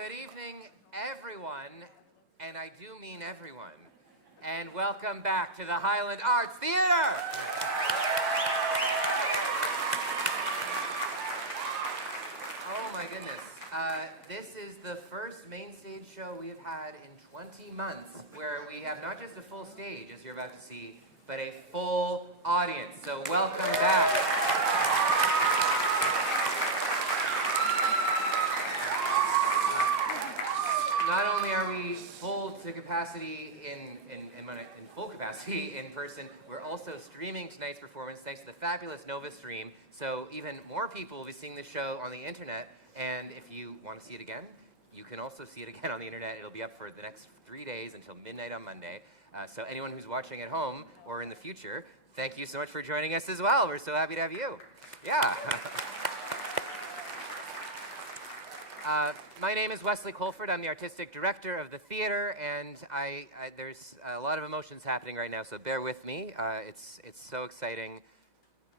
Good evening, everyone, and I do mean everyone, and welcome back to the Highland Arts Theatre! Oh my goodness. This is the first main stage show we have had in 20 months where we have not just a full stage, as you're about to see, but a full audience. So welcome back. Not only are we full to capacity in full capacity in person, we're also streaming tonight's performance thanks to the fabulous Nova Stream. So even more people will be seeing the show on the internet. And if you want to see it again, you can also see it again on the internet. It'll be up for the next 3 days until midnight on Monday. So anyone who's watching at home or in the future, thank you so much for joining us as well. We're so happy to have you. Yeah. My name is Wesley Colford. I'm the artistic director of the theater, and there's a lot of emotions happening right now, so bear with me. It's so exciting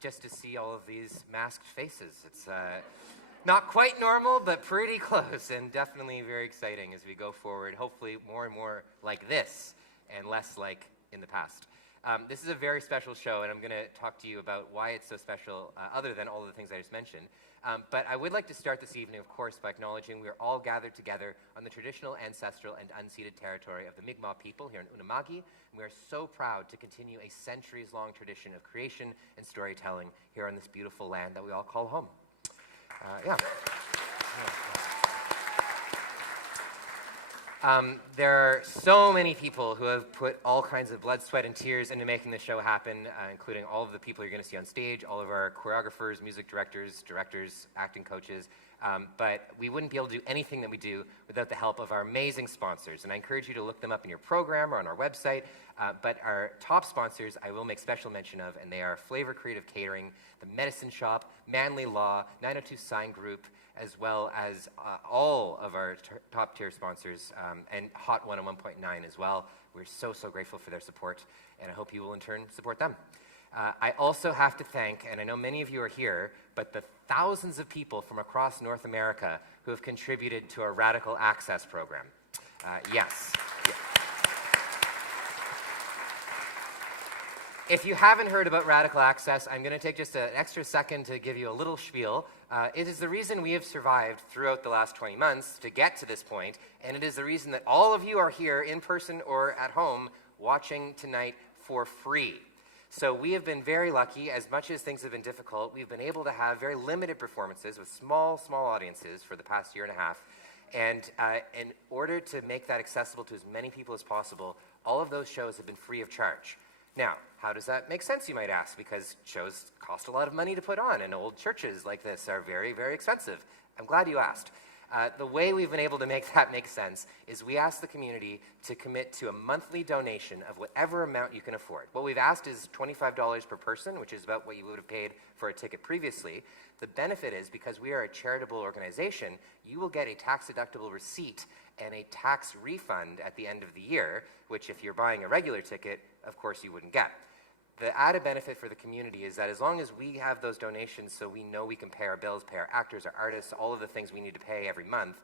just to see all of these masked faces. It's not quite normal, but pretty close, and definitely very exciting as we go forward, hopefully more and more like this, and less like in the past. This is a very special show, and I'm going to talk to you about why it's so special, other than all of the things I just mentioned. But I would like to start this evening, of course, by acknowledging we are all gathered together on the traditional, ancestral, and unceded territory of the Mi'kmaq people here in Unama'ki, and we are so proud to continue a centuries-long tradition of creation and storytelling here on this beautiful land that we all call home. There are so many people who have put all kinds of blood, sweat, and tears into making this show happen, including all of the people you're going to see on stage, all of our choreographers, music directors, acting coaches. But we wouldn't be able to do anything that we do without the help of our amazing sponsors. And I encourage you to look them up in your program or on our website. But our top sponsors I will make special mention of, and they are Flavor Creative Catering, The Medicine Shop, Manly Law, 902 Sign Group, as well as all of our top tier sponsors, and Hot 101.9 as well. We're so grateful for their support, and I hope you will in turn support them. I also have to thank, and I know many of you are here, but the thousands of people from across North America who have contributed to our Radical Access program. Yes. If you haven't heard about Radical Access, I'm going to take just an extra second to give you a little spiel. It is the reason we have survived throughout the last 20 months to get to this point, and it is the reason that all of you are here in person or at home watching tonight for free. So we have been very lucky. As much as things have been difficult, we've been able to have very limited performances with small audiences for the past year and a half. And in order to make that accessible to as many people as possible, all of those shows have been free of charge. Now, how does that make sense, you might ask? Because shows cost a lot of money to put on, and old churches like this are very, very expensive. I'm glad you asked. The way we've been able to make that make sense is we ask the community to commit to a monthly donation of whatever amount you can afford. What we've asked is $25 per person, which is about what you would have paid for a ticket previously. The benefit is, because we are a charitable organization, you will get a tax-deductible receipt and a tax refund at the end of the year, which if you're buying a regular ticket, of course you wouldn't get. The added benefit for the community is that as long as we have those donations so we know we can pay our bills, pay our actors, our artists, all of the things we need to pay every month,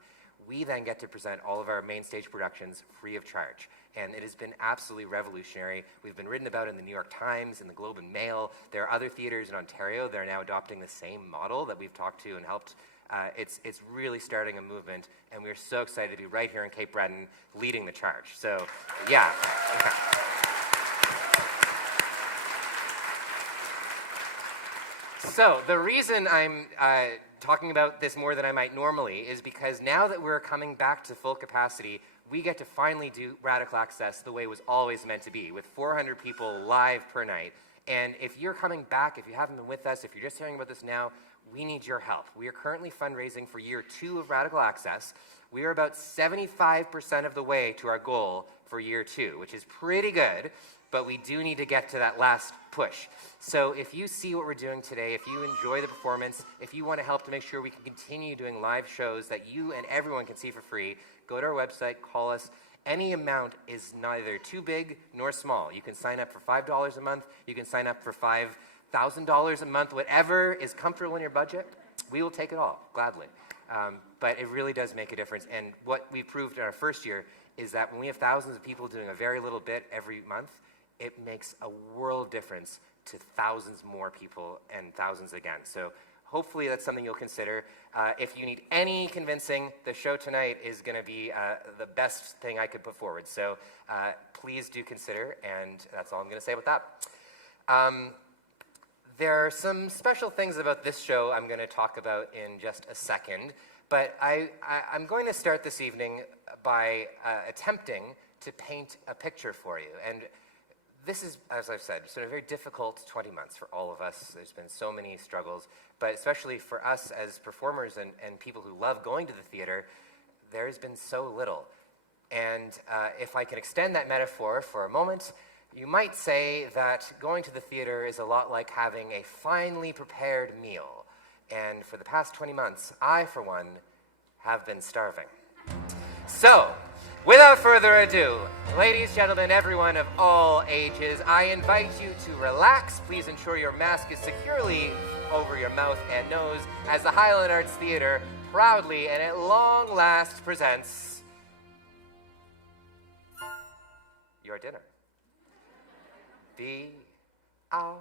we then get to present all of our main stage productions free of charge. And it has been absolutely revolutionary. We've been written about in the New York Times, in the Globe and Mail. There are other theaters in Ontario that are now adopting the same model that we've talked to and helped. It's really starting a movement, and we're so excited to be right here in Cape Breton leading the charge. So, yeah. So the reason I'm talking about this more than I might normally is because now that we're coming back to full capacity, we get to finally do Radical Access the way it was always meant to be, with 400 people live per night. And if you're coming back, if you haven't been with us, if you're just hearing about this now, we need your help. We are currently fundraising for year 2 of Radical Access. We are about 75% of the way to our goal for year 2, which is pretty good. But we do need to get to that last push. So if you see what we're doing today, if you enjoy the performance, if you want to help to make sure we can continue doing live shows that you and everyone can see for free, go to our website, call us. Any amount is neither too big nor small. You can sign up for $5 a month. You can sign up for $5,000 a month. Whatever is comfortable in your budget, we will take it all, gladly. But it really does make a difference. And what we proved in our first year is that when we have thousands of people doing a very little bit every month, it makes a world difference to thousands more people and thousands again. So hopefully that's something you'll consider. If you need any convincing, the show tonight is going to be the best thing I could put forward. So please do consider, and that's all I'm going to say about that. There are some special things about this show I'm going to talk about in just a second, but I'm going to start this evening by attempting to paint a picture for you. And this is, as I've said, sort of a very difficult 20 months for all of us. There's been so many struggles, but especially for us as performers and people who love going to the theater, there's been so little. And if I can extend that metaphor for a moment, you might say that going to the theater is a lot like having a finely prepared meal. And for the past 20 months, I, for one, have been starving. So, without further ado, ladies, gentlemen, everyone of all ages, I invite you to relax. Please ensure your mask is securely over your mouth and nose as the Highland Arts Theatre proudly and at long last presents your dinner. Be our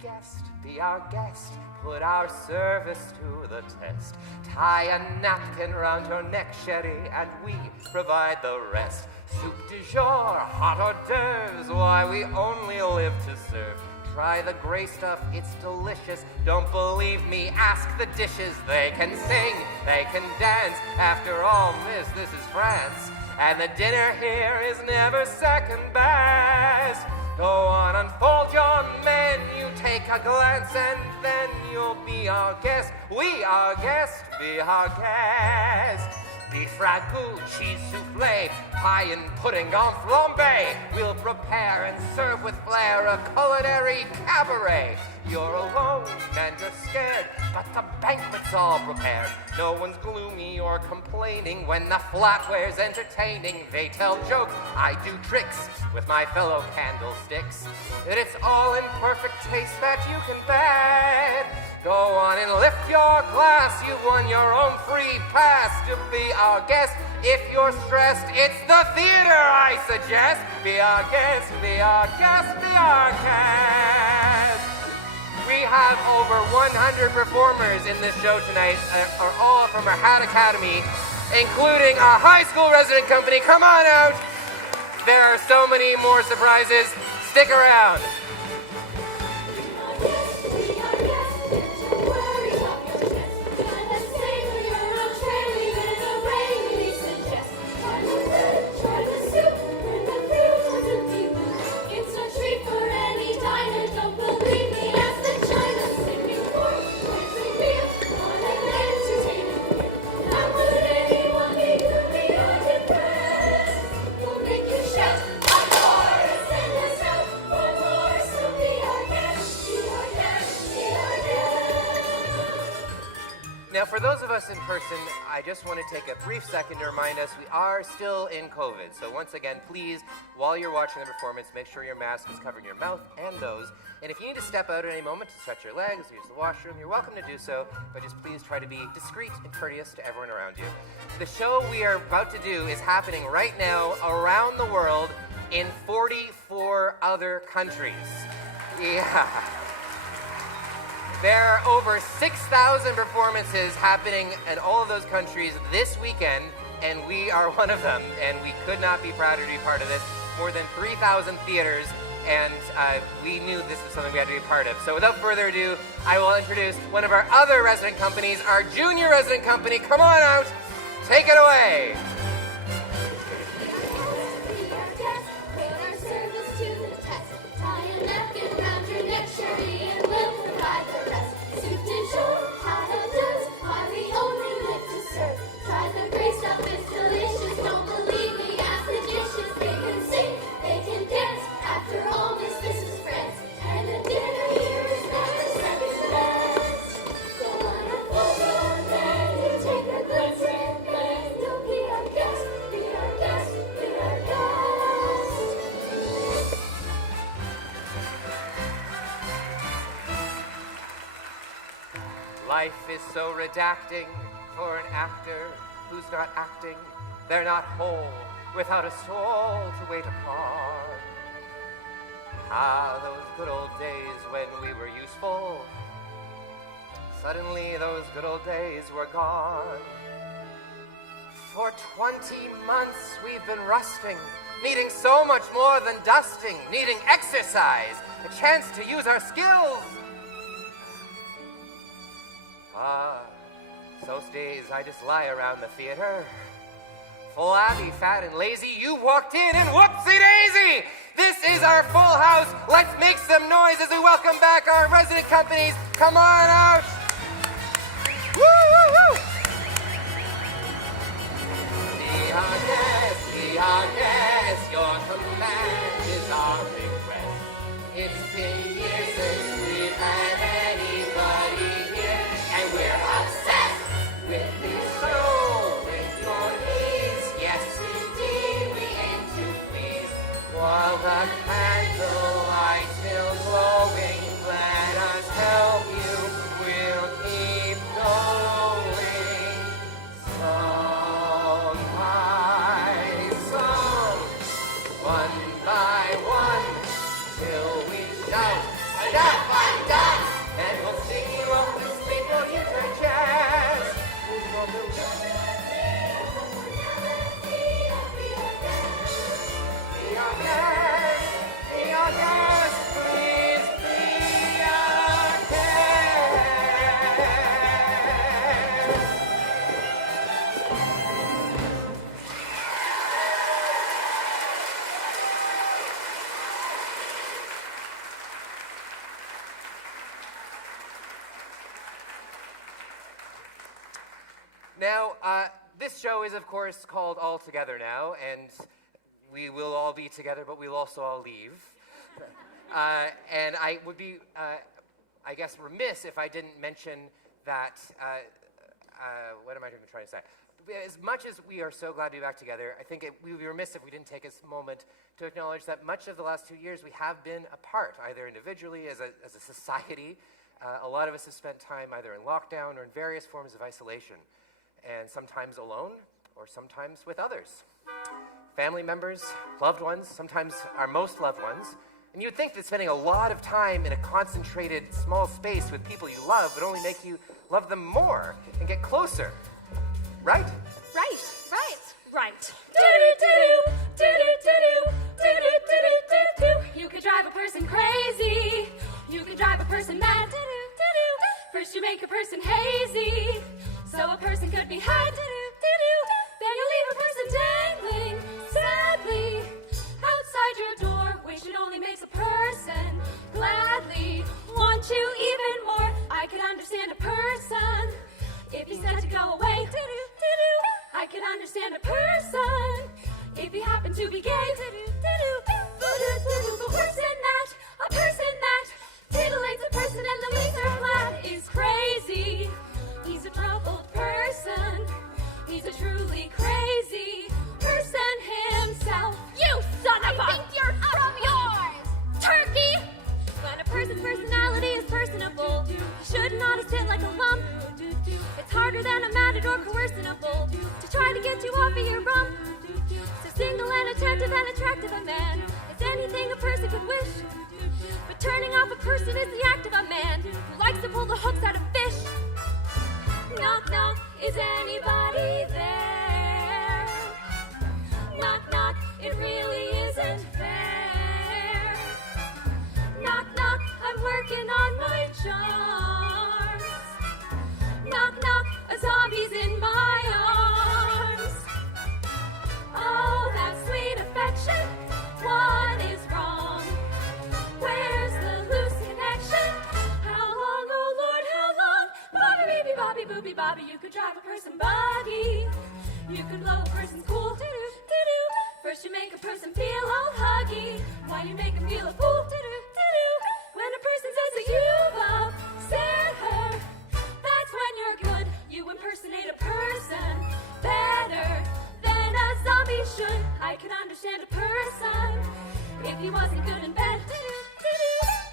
guest, be our guest, put our service to the test. Tie a napkin round your neck, Sherry, and we provide the rest. Soup du jour, hot hors d'oeuvres, why we only live to serve. Try the gray stuff, it's delicious. Don't believe me, ask the dishes. They can sing, they can dance. After all, this is France. And the dinner here is never second best. Go on, unfold your menu, take a glance, and then you'll be our guest. We our guest, be our guest. Beef ragout, cheese soufflé, pie and pudding en flambe. We'll prepare and serve with flair a culinary cabaret. You're alone and you're scared, but the banquet's all prepared. No one's gloomy or complaining when the flatware's entertaining. They tell jokes, I do tricks with my fellow candlesticks. And it's all in perfect taste that you can bet. Go on and lift your glass, you've won your own free pass to be our guest. If you're stressed, it's the theater, I suggest. Be our guest, be our guest, be our guest. We have over 100 performers in this show tonight, are all from our Hat Academy, including our high school resident company. Come on out. There are so many more surprises. Stick around. Now, for those of us in person, I just want to take a brief second to remind us we are still in COVID. So once again, please, while you're watching the performance, make sure your mask is covering your mouth and nose. And if you need to step out at any moment to stretch your legs, use the washroom, you're welcome to do so, but just please try to be discreet and courteous to everyone around you. The show we are about to do is happening right now around the world in 44 other countries. Yeah. There are over 6,000 performances happening in all of those countries this weekend, and we are one of them, and we could not be prouder to be part of this. More than 3,000 theaters, and we knew this was something we had to be part of. So without further ado, I will introduce one of our other resident companies, our junior resident company. Come on out, take it away. Life is so redacting for an actor who's not acting. They're not whole without a soul to wait upon. Ah, those good old days when we were useful. Suddenly those good old days were gone. For 20 months we've been rusting, needing so much more than dusting, needing exercise, a chance to use our skills. Ah, those days I just lie around the theater, flabby, fat, and lazy. You walked in and whoopsie-daisy! This is our full house. Let's make some noise as we welcome back our resident companies. Come on out. Woo, woo, woo. Be our guest, your command is our request. It's been years since we've had anybody here, and we're obsessed with this show, with your needs. Yes, indeed, we aim to please. While the candlelight still glowing, let us help you. We'll keep going. Song by song, one by one, till we shout, enough, I'm done. And we'll sing you up this maple into jazz. Be our guest, please be our guest. Now, this show is, of course, called All Together now, and we will all be together, but we'll also all leave. And I would be, I guess, remiss if I didn't mention that, what am I even trying to say? As much as we are so glad to be back together, I think we would be remiss if we didn't take a moment to acknowledge that much of the last 2 years we have been apart, either individually, as a society. A lot of us have spent time either in lockdown or in various forms of isolation, and sometimes alone or sometimes with others. Family members, loved ones, sometimes our most loved ones. And you'd think that spending a lot of time in a concentrated, small space with people you love would only make you love them more and get closer. Right? Right. Do-do-do-do, do-do-do-do, do-do-do-do-do-do. You could drive a person crazy. You could drive a person mad. Do-do-do-do. First you make a person hazy, so a person could be high. Do-do-do-do. Then you leave a person dangling, sadly, outside your door. Wish it only makes a person gladly want you even more. I could understand a person if he said to go away. Do-do-do-do. I could understand a person if he happened to be gay. But a person that titillates a person and then leaves her flat is crazy. He's a troubled person. He's a truly crazy person himself. You son of a... I think you're from yours, turkey! When a person's personality is personable, should not sit like a lump. It's harder than a matador coercionable to try to get you off of your rump. So single and attentive and attractive a man is anything a person could wish. But turning off a person is the act of a man who likes to pull the hooks out of fish. Knock, knock, is anybody there? Knock, knock, it really isn't fair. Knock, knock, I'm working on my charms. Knock, knock, a zombie's in my arms. Oh, that sweet affection, what is wrong? Where's the loose connection? How long, oh Lord, how long? Bobby, baby, Bobby, booby, Bobby, you could drive a person buggy. You could blow a person's cool. Do-do-do-do. First you make a person feel all huggy, while you make him feel a fool. Do-do-do-do. When a person says that you've upset her, that's when you're good. You impersonate a person better than a zombie should. I could understand a person if he wasn't good in bed.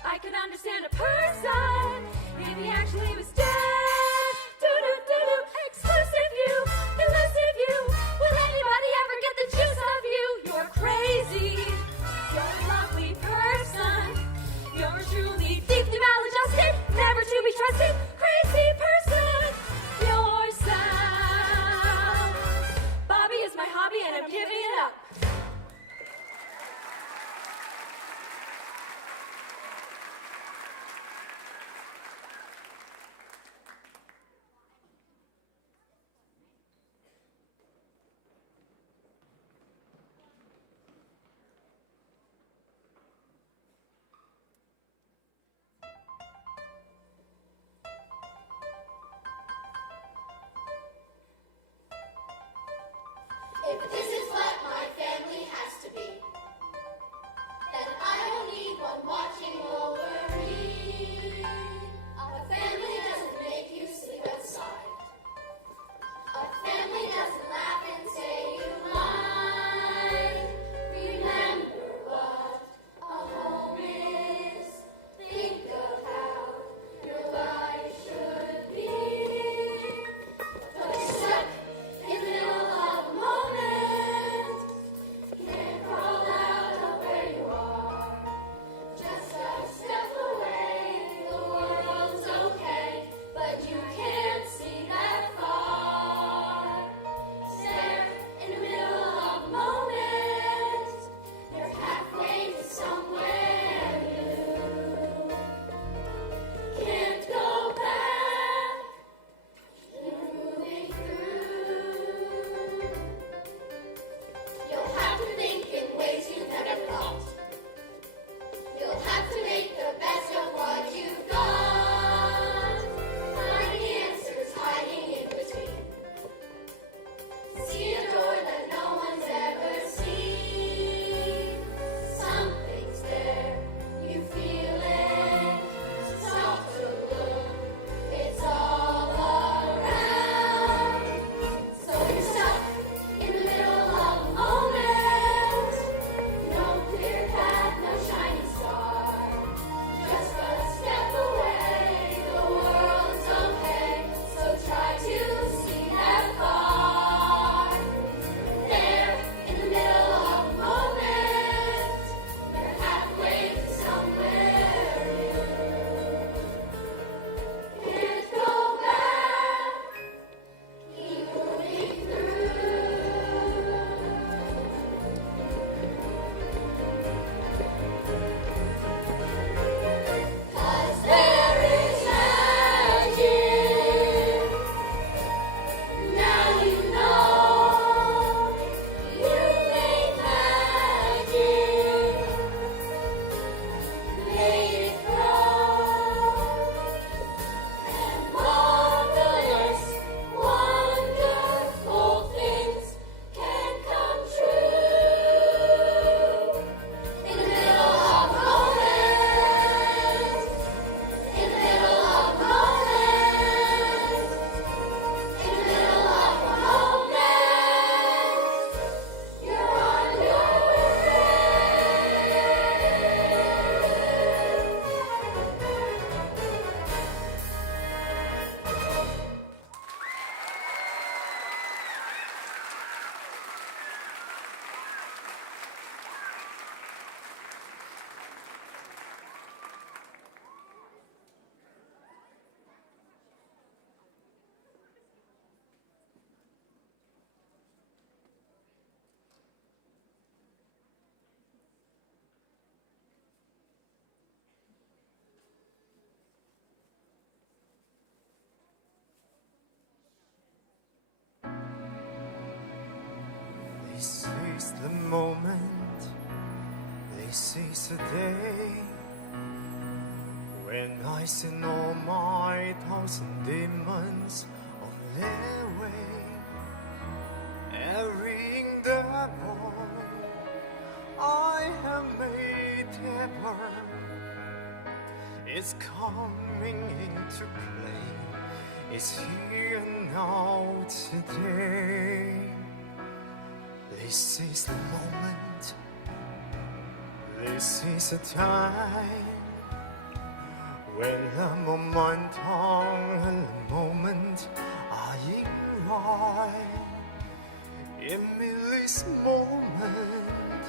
I could understand a person if he actually was dead. Exclusive. If this is what my family has to be, then I don't need one watching over me. A family doesn't make you sleep outside. A family doesn't laugh and say you lied. Remember what a home is. Think of how your life should be. But you're stuck in the middle of a moment. You can't crawl out of where you are. Just a step away, the world's okay, but you can't see that far. There, in the middle of a moment, you're halfway to somewhere new. Can't go back, you're moving through. You'll have to think in ways you never thought. You'll have to make the best of what you've got. Finding answers hiding in between. See a door that no one's ever seen. Something's there, you feel it. Stop to look, it's all around. So you're stuck in the middle of a moment. No clear path, no shining star. Just a step away, the world's okay. So try to see that far. There, in the middle of a moment, you're halfway to somewhere new. Can't go back, keep moving through. 'Cause there is magic. Now you know you made magic, made it grow, and marvelous, wonderful things can come true. In the middle of a moment, in the middle of a moment, in the middle of a moment, you're on your way. This is the moment, this is the day when I send all my thousand demons on their way. Every endeavor I have made ever is coming into play. It's here now today. This is the moment, this is the time when the momentum and the moment are right. In this moment,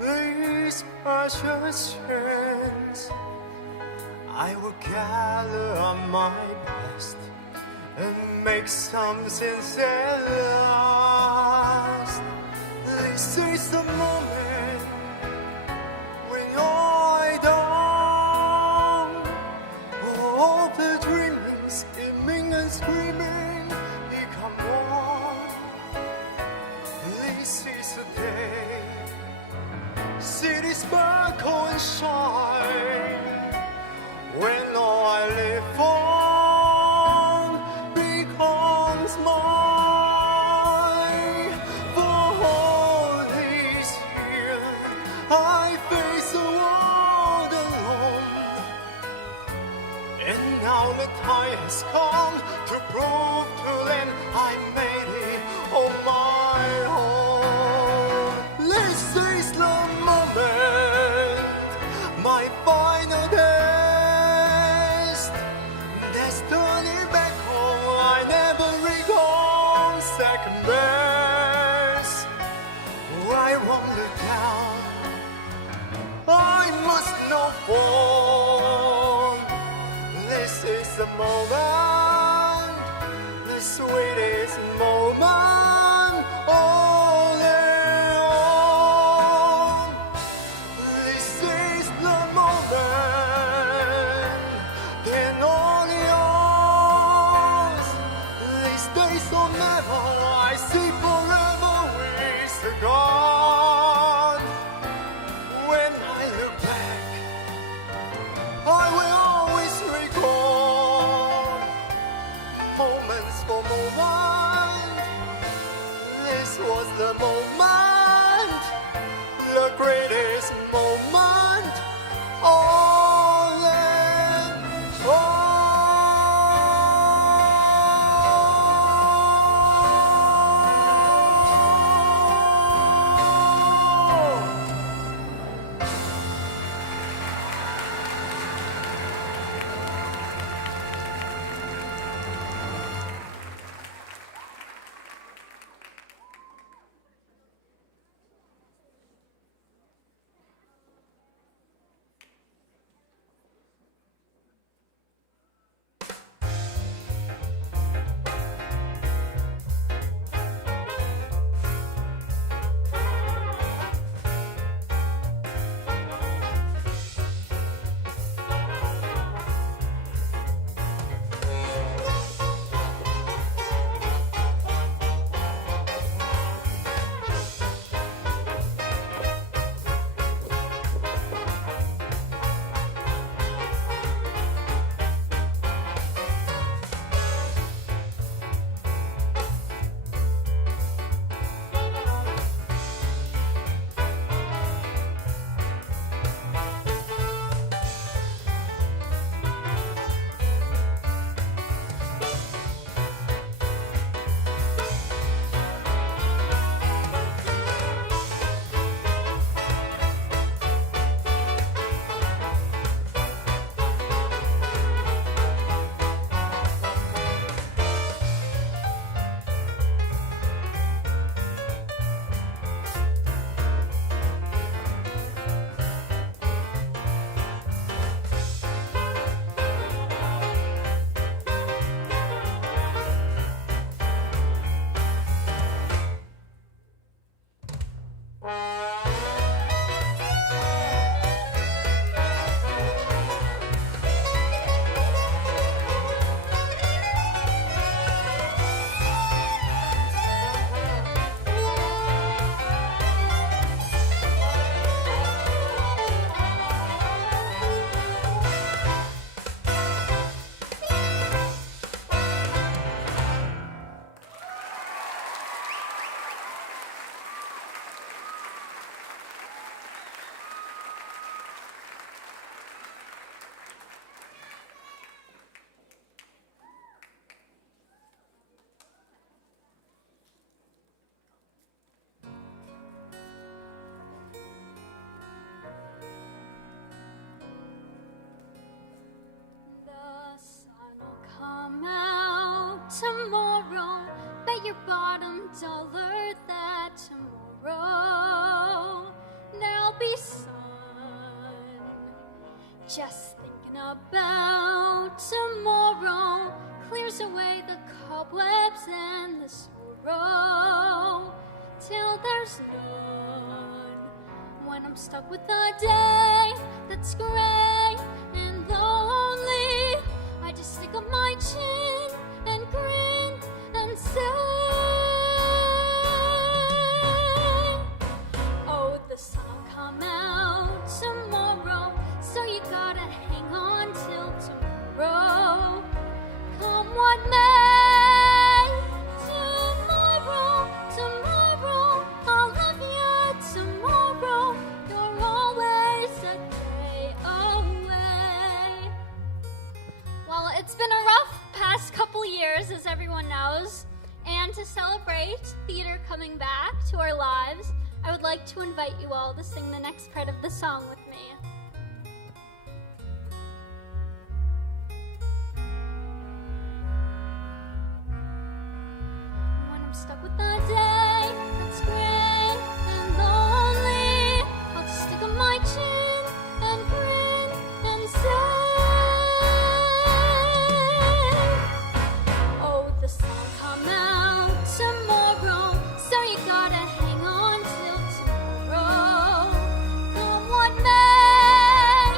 this precious chance, I will gather my best and make something last. This is the moment when I down all the dreaming, scheming and screaming become one. This is the day, city sparkle and shine, when all I live for becomes mine. For day has come to prove to them I made it on my own. This is the moment, my final test. Destiny back home, I never recall second best. I won't look down, I must not fall. This is the moment, the sweetest moment all day long. This is the moment, then only yours. These days will never, I see forever with God. When I look back, I will always recall moments for moment. This was the moment, the greatest moment all in all. tomorrow. Bet your bottom dollar that tomorrow there'll be sun. Just thinking about tomorrow clears away the cobwebs and the sorrow till there's none. When I'm stuck with a day that's gray and lonely, I just stick up my chin and grin and say, oh, the sun will come out tomorrow, so you gotta hang on till tomorrow. Come what may, tomorrow, tomorrow, I'll love you tomorrow. You're always a day away. Well, it's been a rough years, as everyone knows. And to celebrate theater coming back to our lives, I would like to invite you all to sing the next part of the song with me. When I'm stuck with that day that's gray and lonely, I'll just stick on my chin and grin and say, oh, the sun will come out tomorrow, so you gotta hang on till tomorrow. Come what may,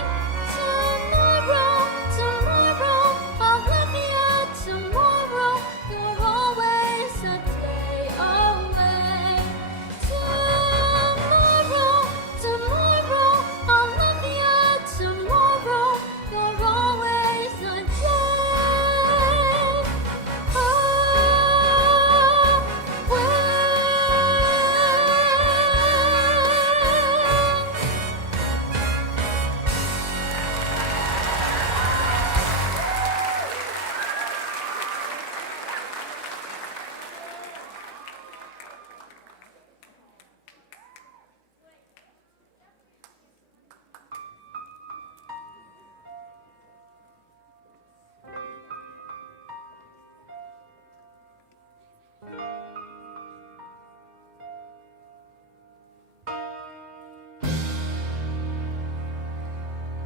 tomorrow, tomorrow, I'll love you tomorrow. You're always a day away. Tomorrow, tomorrow, I'll love you tomorrow. You're always a day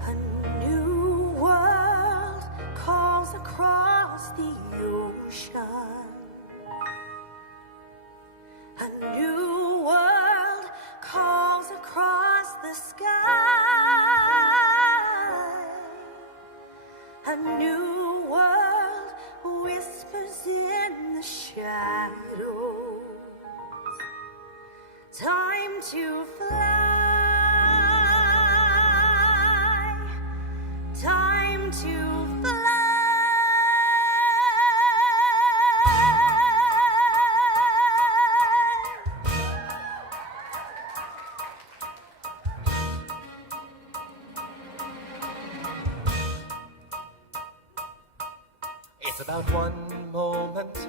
A new world calls across the ocean. A new world calls across the sky. A new world whispers in the shadows. Time to fly. Time to It's about one moment,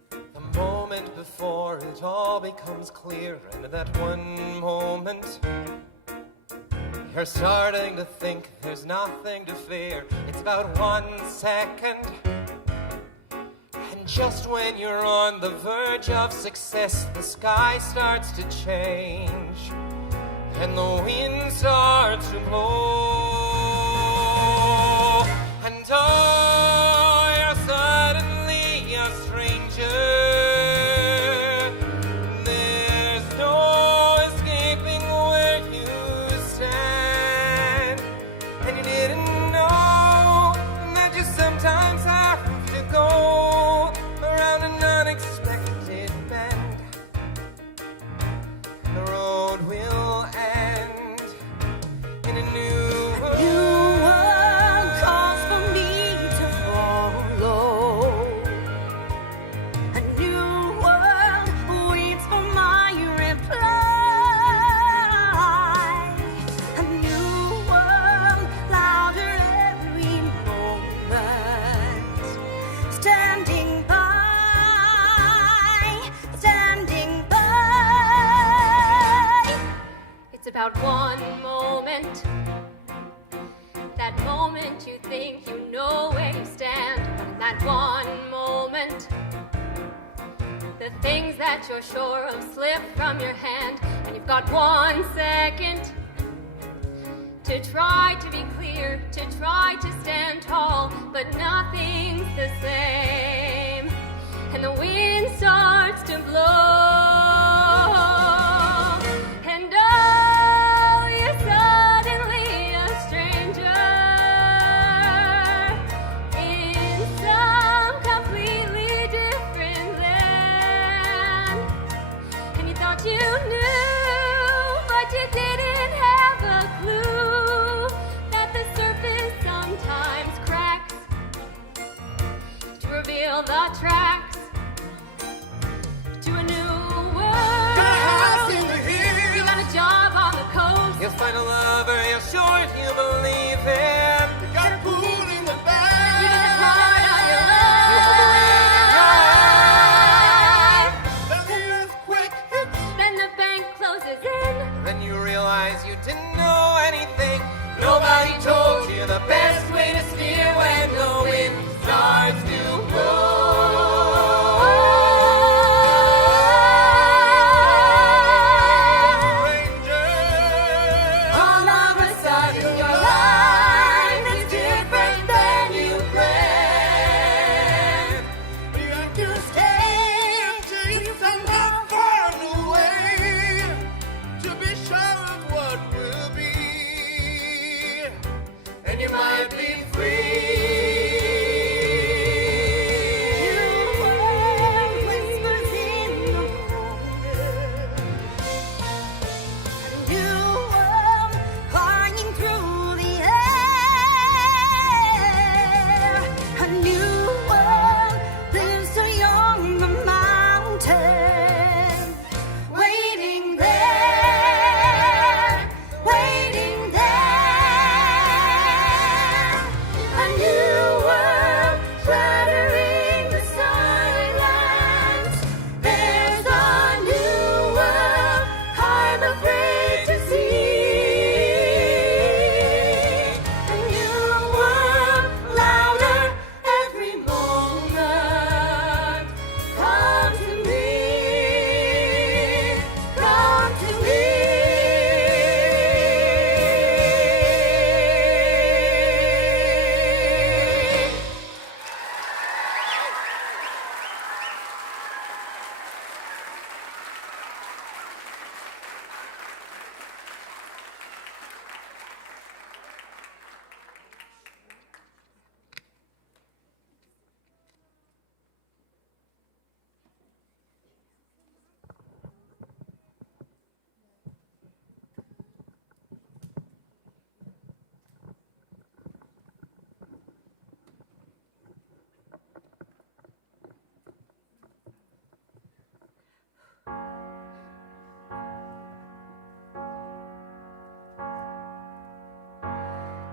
the moment before it all becomes clear, and in that one moment, you're starting to think there's nothing to fear. It's about 1 second, and just when you're on the verge of success, the sky starts to change, and the wind starts to blow, and oh, you're suddenly a stranger. There's no escaping where you stand, and you didn't know that you sometimes have to go around an unexpected bend. The road will end in a new world. new world calls for me to follow. A new world waits for my reply. A new world louder every moment. Standing by, standing by. It's about one moment. That moment you think you know where you stand. That one moment. The things that you're sure of slip from your hand. And you've got 1 second to try to be clear, to try to stand tall. But nothing's the same. And the wind starts to blow. And oh, you're suddenly a stranger in some completely different land. And you thought you knew, but you didn't have a clue that the surface sometimes cracks to reveal the tracks to a new You're the best way to steer when the wind starts to blow. Stranger, all of a sudden your life is different than you planned. You have to stay until you somehow find a way to be sure of what will be, and you might be free. Whispers in the morning. A new world flying through the air. A new world lives so young the mountain. Waiting there, waiting there. A new world shattering the silence. There's a new world I'm afraid to see. A new world louder every moment. Come to me, come to me.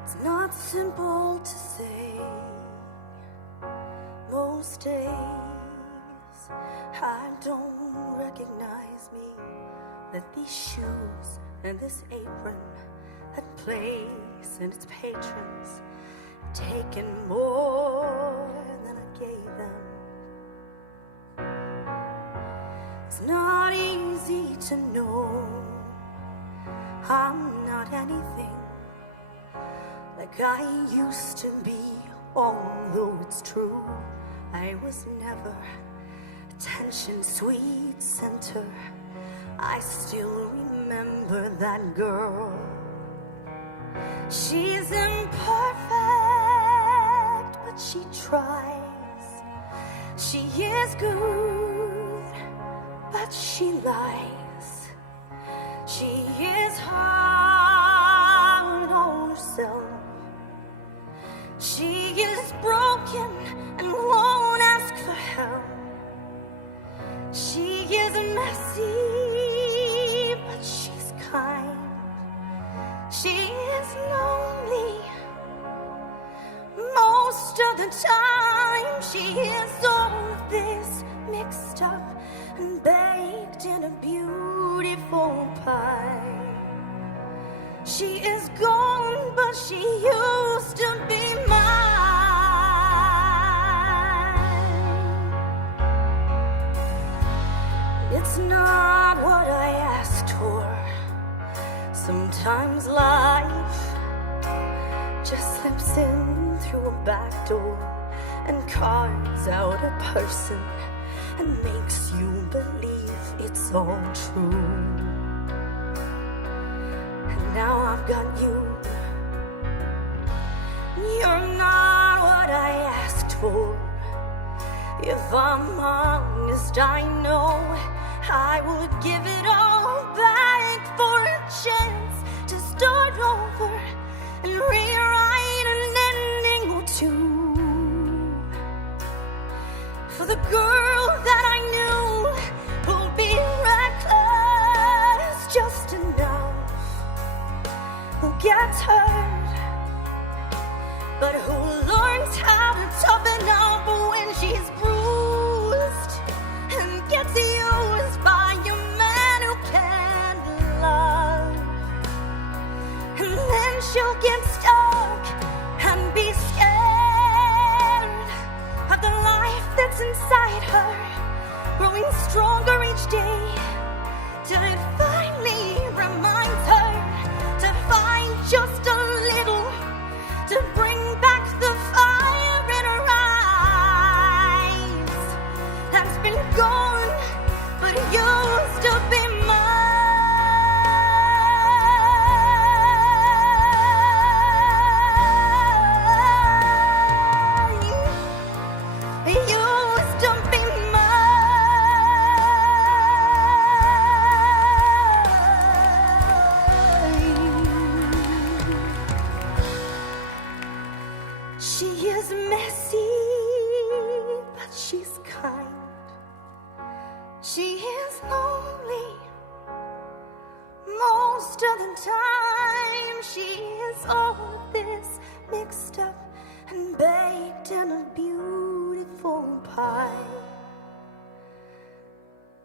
It's not simple to say. Most days I don't recognize me. That these shoes and this apron, that place and its patrons, have taken more than I gave them. It's not easy to know I'm not anything like I used to be, although it's true I was never attention's sweet center. I still remember that girl. She's imperfect, but she tries. She is good, but she lies. She is hard on herself. She is broken and won't ask for help. She is messy, but she's kind. She is lonely most of the time. She is all of this mixed up and baked in a beautiful pie. She is gone, but she used to be mine. It's not what I asked for. Sometimes life just slips in through a back door and carves out a person and makes you believe it's all true. Now I've got you. You're not what I asked for. If I'm honest, I know I would give it all back for a chance to start over and rewrite an ending or two. For the girl that I knew will be reckless just enough, who gets hurt, but who learns how to toughen up when she's bruised and gets used by a man who can't love. And then she'll get stuck burns inside her, growing stronger each day, till it finally reminds her to find just a little to bring back the fire in her eyes that's been gone but used to be mine. Used to be mine. She is messy, but she's kind. She is lonely most of the time. She is all of this mixed up and baked in a beautiful pie.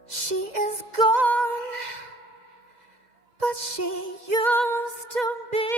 She is gone, but she used to be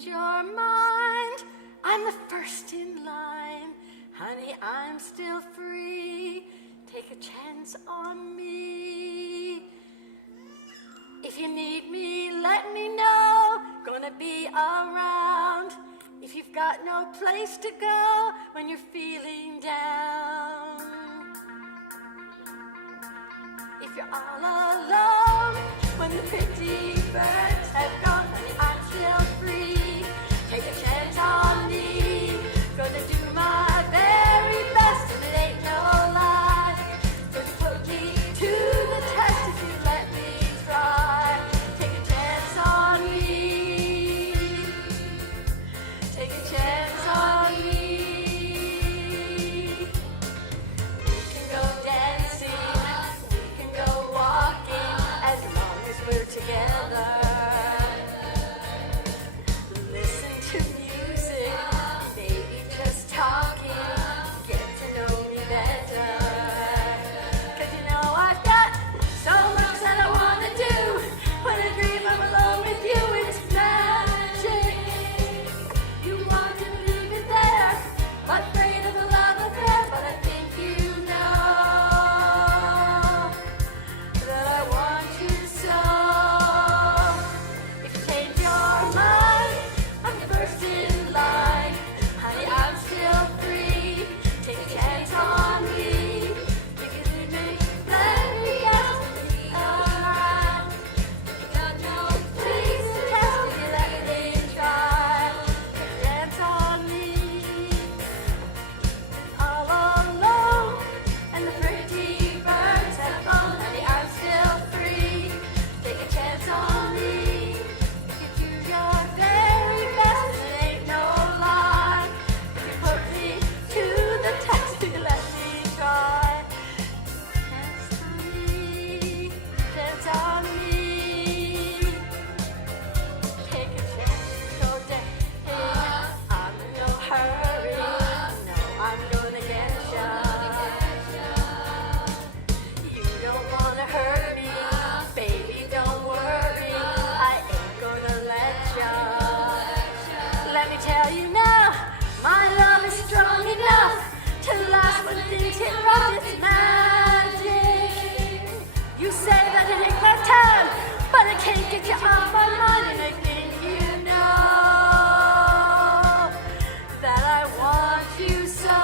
change your mind, I'm the first in line. Honey, I'm still free. Take a chance on me. If you need me, let me know. Gonna be around. If you've got no place to go when you're feeling down. If you're all alone, when the pretty birds have gone, honey, I'm still free. Take a chance on me. Gonna do my very best, and it ain't no lie. Gonna put me to the test if you let me try. Take a chance on me. Take a chance on me. We can go dancing, we can go walking, as long as we're together. Listen to music, maybe just talking, get to know me better. 'Cause you know I've got so much that I wanna do. When I dream I'm alone with you, it's magic. You want to leave it there, afraid of a love affair, but I think you know that I want you so. If you change your mind, I'm the first in line. Honey, I'm still free. Take a chance on me. If you need me, let me guess. Alright. You got no place to test if you let me try. Take a chance on me. All alone, and the pretty birds have flown. Honey, I'm still free. Take a chance on me. If you do your very best, it ain't no lie. If you put me to the test, if you let me try. Chance on me. Chance on me. Take a chance, go dancing. I'm in no hurry. No, I'm gonna get ya. You don't wanna hurt me, baby, don't worry. I ain't gonna let ya. Let me tell you now, my love is strong enough to last when things get rough. It's magic. You say that it ain't my time, but I can't get you off my mind, and I think you know that I want you so.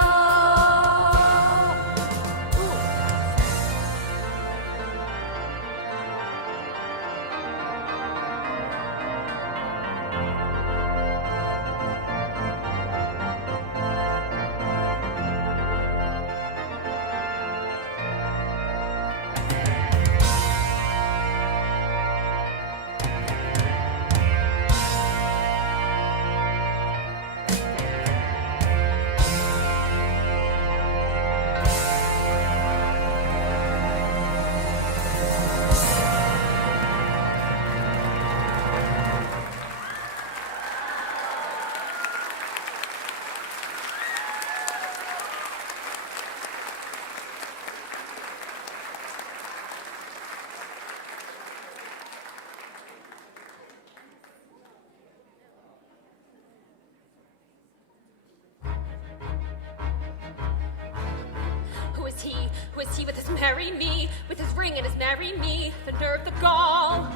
Who is he? Who is he with his marry me? With his ring and his marry me? The nerve, the gall.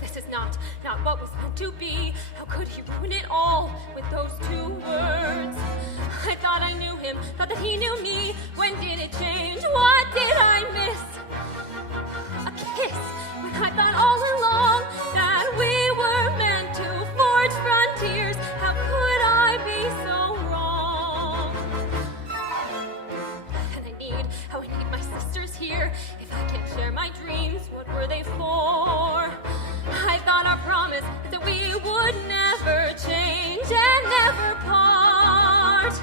This is not what was meant to be. How could he ruin it all with those two words? I thought I knew him, thought that he knew me. When did it change? What did I miss? A kiss, when I thought all along that we were meant to forge frontiers. How could I be so wrong? And how I need my sisters here. If I can't share my dreams, what were they for? I thought our promise that we would never change and never part.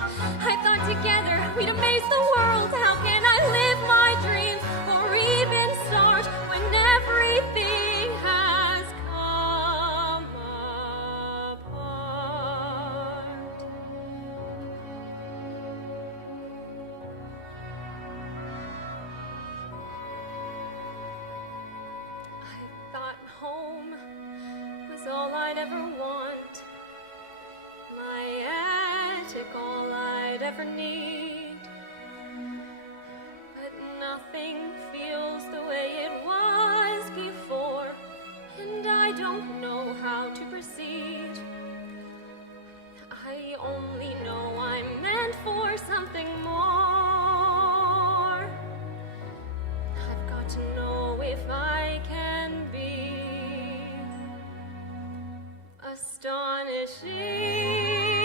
I thought together we'd amaze the world. How can I live my dreams or even start when everything has come apart? I thought home was all I'd ever want. ever need. But nothing feels the way it was before, and I don't know how to proceed. I only know I'm meant for something more. I've got to know if I can be astonishing.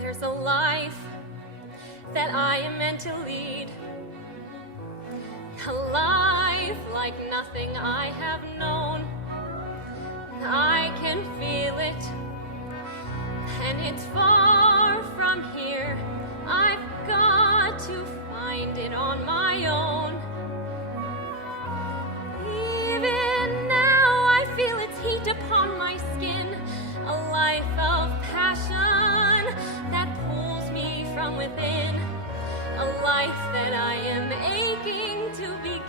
There's a life that I am meant to lead, a life like nothing I have known. I can feel it, and it's far from here. I've got to find it on my own. Even now I feel its heat upon my skin, a life of passion that pulls me from within, a life that I am aching to begin.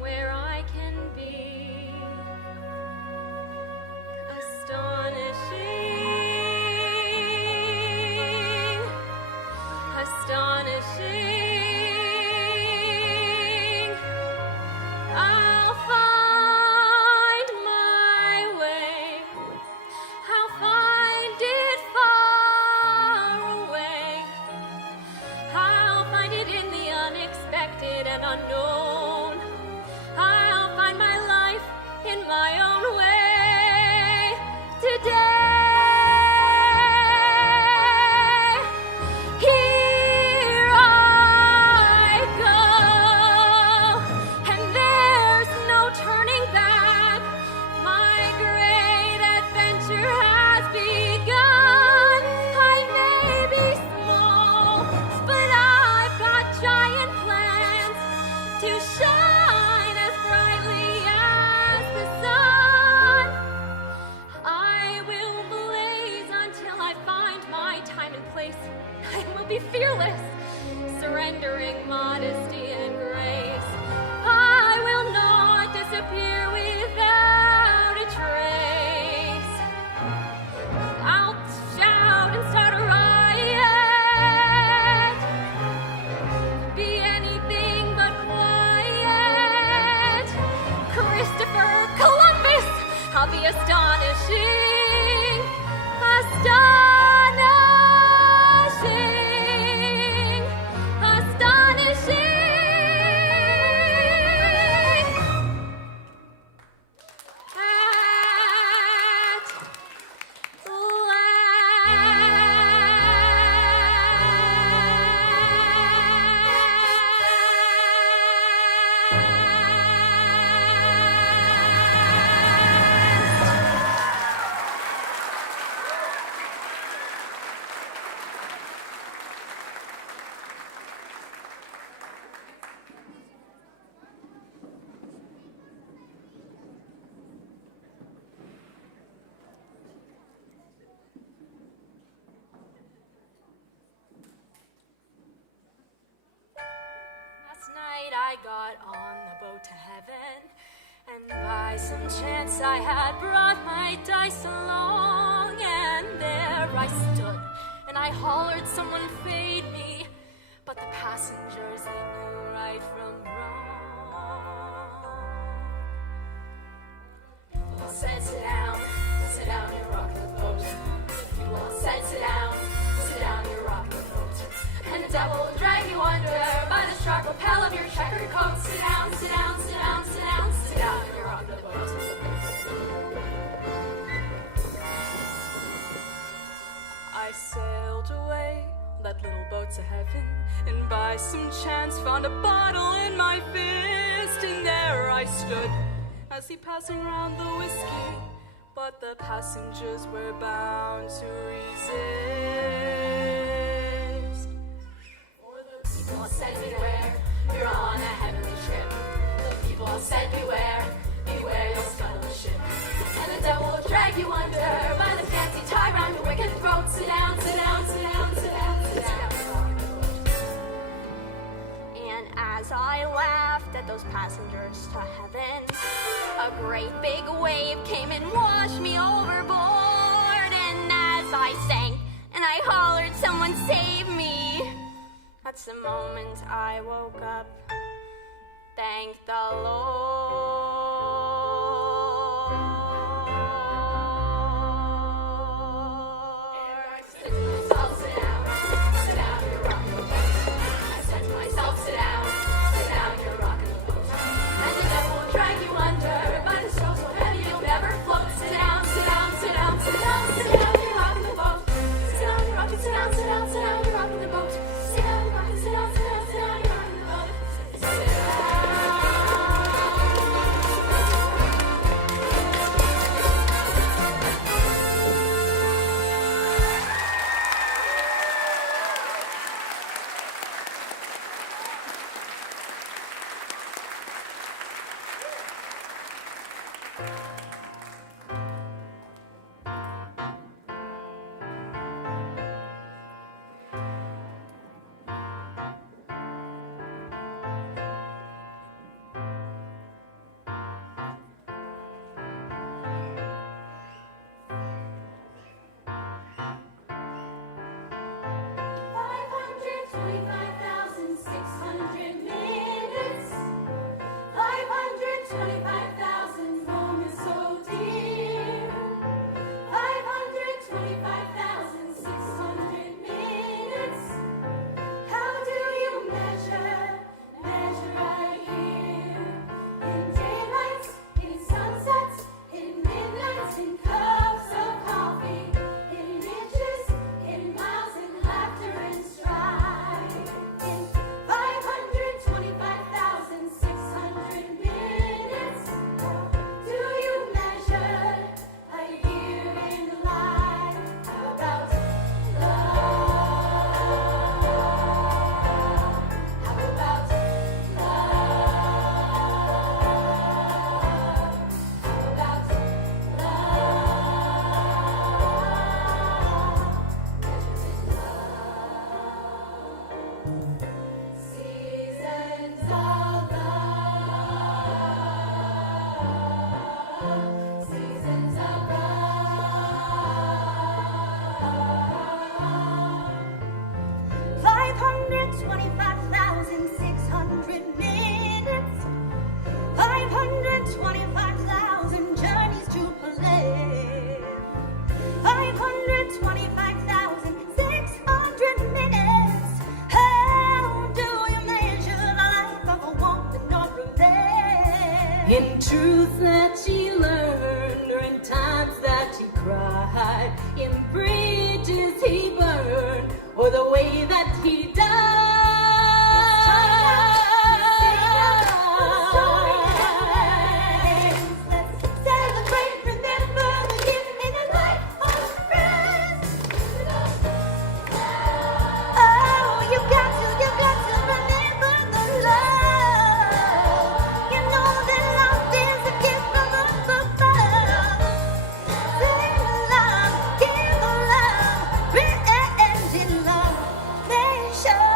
Where I can be astonishing, astonishing. I'll find my way, I'll find it far away, I'll find it in the unexpected and unknown. I'll find my life in my own way today. Here I go, and there's no turning back. My great adventure has begun. I may be small, but I've got giant plans to shine as brightly as the sun. I will blaze until I find my time and place. I will be fearless, surrendering modesty and grace. I will not disappear without a trace. I'll shout and start a riot, be anything but quiet. Christopher Columbus, I'll be astonishing, astonishing, astonishing. Last night I got on the boat to heaven, and by some chance I had brought my dice along, and there I stood, and I hollered someone fade me, but the passengers, they knew right from wrong. People said sit down and rock the boat. People said sit down and rock the boat. And the devil will drag you under by the sharp lapel of your checkered coat. Sit down, sit down, sit down, sit down, sit down and rock the boat. I sailed away, that little boat to heaven, and by some chance found a bottle in my fist, and there I stood, as he passing round the whiskey, but the passengers were bound to resist. For the people said beware, you're on a heavenly ship. The people said beware, beware you'll scuttle the ship. And the devil will drag you under by the fancy tie round your wicked throat. Sit down, sit down, sit down, sit down, sit down. And as I laughed at those passengers to heaven, a great big wave came and washed me overboard. And as I sank and I hollered, someone save me. That's the moment I woke up. Thank the Lord. In truth that she learned, or in times that he cried, in bridges he burned, or the way that he died. Show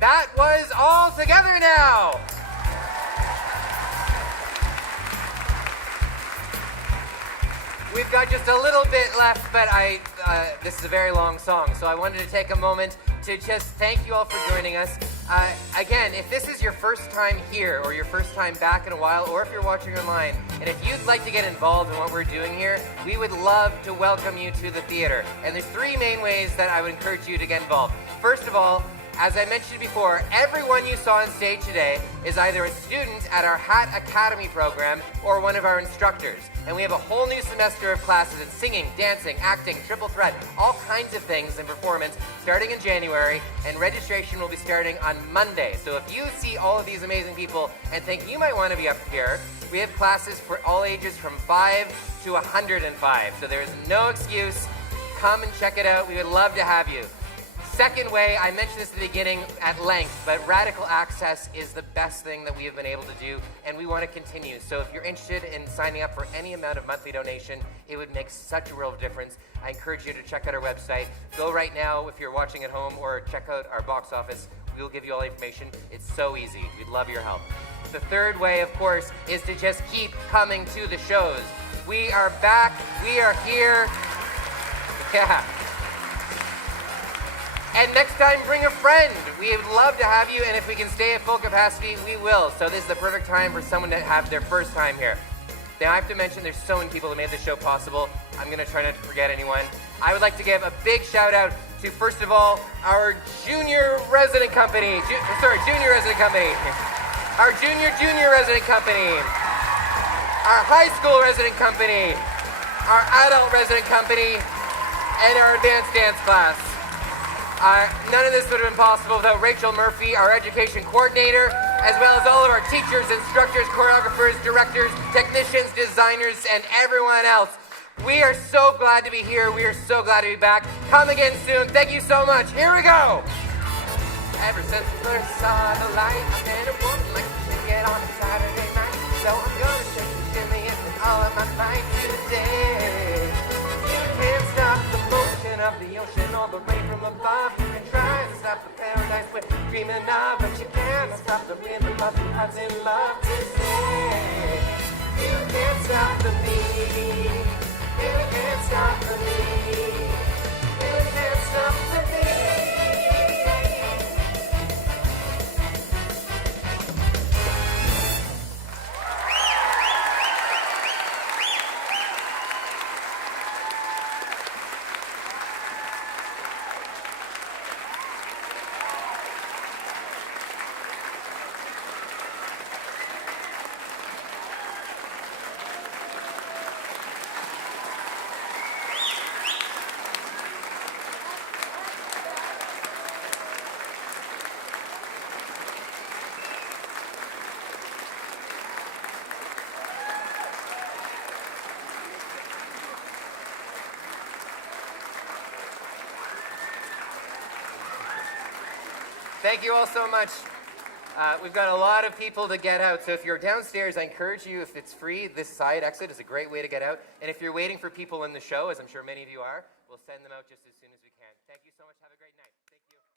That was All Together Now. We've got just a little bit left, but this is a very long song, so I wanted to take a moment to just thank you all for joining us. Again, if this is your first time here or your first time back in a while, or if you're watching online, and if you'd like to get involved in what we're doing here, we would love to welcome you to the theater. And there's three main ways that I would encourage you to get involved. First of all, as I mentioned before, everyone you saw on stage today is either a student at our Hat Academy program or one of our instructors. And we have a whole new semester of classes in singing, dancing, acting, triple threat, all kinds of things in performance starting in January, and registration will be starting on Monday. So if you see all of these amazing people and think you might want to be up here, we have classes for all ages from 5 to 105. So there's no excuse. Come and check it out. We would love to have you. Second way, I mentioned this at the beginning at length, but Radical Access is the best thing that we have been able to do, and we want to continue. So if you're interested in signing up for any amount of monthly donation, it would make such a real difference. I encourage you to check out our website. Go right now if you're watching at home, or check out our box office. We'll give you all the information. It's so easy. We'd love your help. The third way, of course, is to just keep coming to the shows. We are back. We are here. Yeah. And next time, bring a friend. We would love to have you, and if we can stay at full capacity, we will. So this is the perfect time for someone to have their first time here. Now, I have to mention there's so many people that made this show possible. I'm going to try not to forget anyone. I would like to give a big shout out to, first of all, our junior resident company. Junior resident company. Our junior resident company. Our high school resident company. Our adult resident company. And our advanced dance class. None of this would have been possible without Rachel Murphy, our education coordinator, as well as all of our teachers, instructors, choreographers, directors, technicians, designers, and everyone else. We are so glad to be here. We are so glad to be back. Come again soon. Thank you so much. Here we go. Ever since I first saw the light, I've been a woman like to get on a Saturday night. So I'm gonna shake the shimmy with all of my might today. You can't stop the motion of the ocean or the rain from above. You can try to stop the paradise we're dreaming of, but you can't stop the rhythm of the hearts in love today. You can't stop the beat. You can't stop the beat. You can't stop the beat. Thank you all so much. We've got a lot of people to get out, so if you're downstairs, I encourage you, if it's free, this side exit is a great way to get out. And if you're waiting for people in the show, as I'm sure many of you are, we'll send them out just as soon as we can. Thank you so much. Have a great night. Thank you.